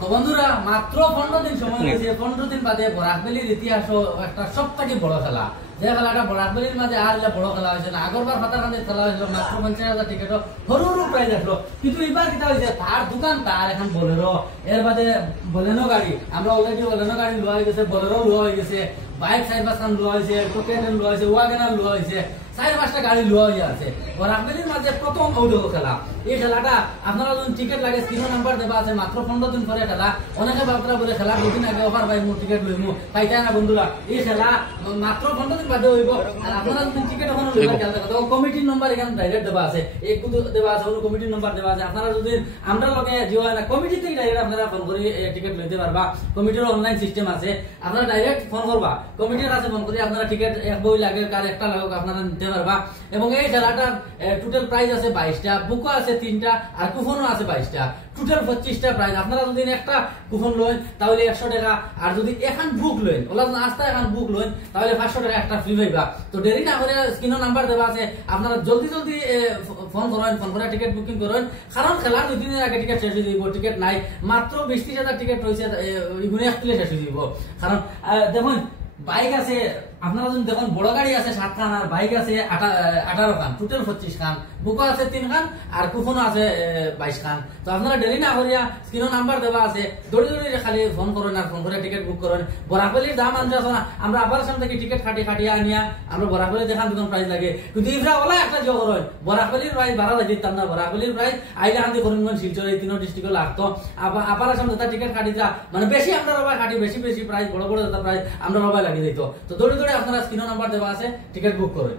তো বন্ধুরা মাত্র 15 দিন সময় রয়েছে। 15 দিন বাদে বরাকবেলির ইতিহাস একটা সবথেকে বড় খেলা, যে খেলাটা বরাকবেলির মাঝে আর বড় খেলা হয়েছে না। আগরবার ফাতাকান্দির খেলা হয়েছিল, মাত্র 50,000 টিকিট, সরু সরু প্রাইজ আসলো। কিন্তু এবার কিটা হয়েছে, তার দোকান তার এখন বলেরো, এর বাদে বলেনো গাড়ি, আমরা অলরেডি বলেনো গাড়ি লোয়া হয়ে গেছে, বলেরো লোয়া হয়ে গেছে, বাইক 4-5 খান লোয়া হয়েছে, টোকেন লোয়া হয়েছে, ওয়াগনার লোয়া হয়েছে, 4-5টা গাড়ি লোয়া হয়ে আছে। বরাকবেলির মাঝে প্রথম ঔদ্যোগ খেলা। এই খেলাটা আপনারা যখন টিকিট লাগে স্ক্রিন নাম্বার দেওয়া আছে, মাত্র 15 দিন পরে খেলা। অনেকে বাপরা বলে খেলা দুদিন আগে অফার পাই, মোট টিকিট লইমু, পাইতাই না বন্ধুরা। এই খেলা মাত্র 15 দিন বাদে হইব। আর আপনারা যদি টিকিট ওখানে লইবা খেলতে কথা, কমিটির নাম্বার এখানে ডাইরেক্ট দেওয়া আছে, একটু দেওয়া আছে, কোনো কমিটির নাম্বার দেওয়া আছে। আপনারা যদি আমরা লগে জিও না কমিটি থেকে ডাইরেক্ট আপনারা ফোন করে টিকিট লইতে পারবা। কমিটির অনলাইন সিস্টেম আছে, আপনারা ডাইরেক্ট ফোন করবা, কমিটির কাছে ফোন করে আপনারা টিকিট এক বই লাগে কার একটা লাগুক আপনারা নিতে পারবা। এবং এই খেলাটার টোটাল প্রাইস আছে 22টা, বুকও আছে 3টা, আর কুপনও আছে 22টা, টোটাল 25টা প্রাইস। আপনারা যদি একটা কুপন লন তাহলে 100 টাকা, আর যদি এখন বুক লন ওলা আস্তা এখন বুক লন তাহলে 500 টাকা একটা ফ্রি পাইবা। তো দেরি না করে স্ক্রিনের নাম্বার দেওয়া আছে, আপনারা জলদি জলদি ফোন করেন, ফোন করে টিকিট বুকিং করেন। কারণ খেলার 2 দিনের আগে টিকিট শেষ হয়ে যাব, টিকিট নাই, মাত্র 20-30 টিকিট রয়েছে, এগুলো একটুলে শেষ হয়ে যাব। কারণ দেখুন বাইক আছে, আপনারা যদি দেখুন বড় গাড়ি আছে 7 খান, আর বাইক আছে 18 খান, টোটাল 25 খান, বুকও আছে 3 খান, আর কুপনও আছে 22 খান। তো আপনারা দেরি না করিয়া স্ক্রিনের নাম্বার দেওয়া আছে, দৌড়ি দৌড়ি খালি ফোন করেন আর ফোন করে টিকিট বুক করেন। বরাকবেলির দাম আনতে আসো না, আমরা আবার সামনে থেকে টিকিট কাটিয়া আনিয়া আমরা বরাকবেলি দেখান দুজন প্রাইস লাগে। কিন্তু ইফরা ওলা একটা জো করেন, বরাকবেলির প্রাইস বাড়া দিতাম না। বরাকবেলির প্রাইস আইলে হান্দি করিমগঞ্জ, শিলচর এই 3 ডিস্ট্রিক্টে লাগতো। আবার সামনে টিকিট কাটি যা মানে বেশি আমরা রবাই কাটি, বেশি বেশি প্রাইস, বড় বড় প্রাইস আমরা রবাই লাগিয়ে দিত। তো দৌড়ি দৌড়ি আপনারা স্ক্রিনের নাম্বার দেওয়া আছে, টিকিট বুক করেন।